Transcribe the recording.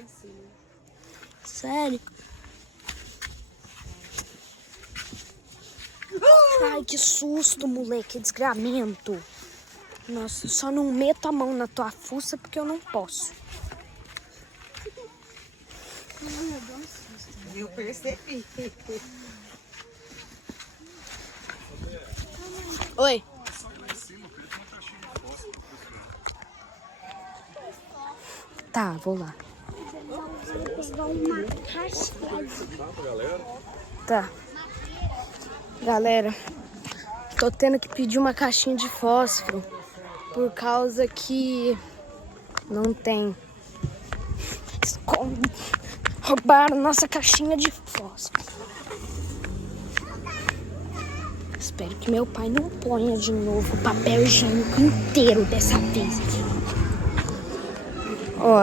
em cima. Sério? Ai, que susto, moleque, desgramento. Nossa, só não meto a mão na tua fuça porque eu não posso. Eu percebi. Oi. Tá, vou lá. Tá. Galera, tô tendo que pedir uma caixinha de fósforo por causa que não tem. Esconde. Roubaram nossa caixinha de fósforo. Espero que meu pai não ponha de novo o papel higiênico inteiro dessa vez. Ó.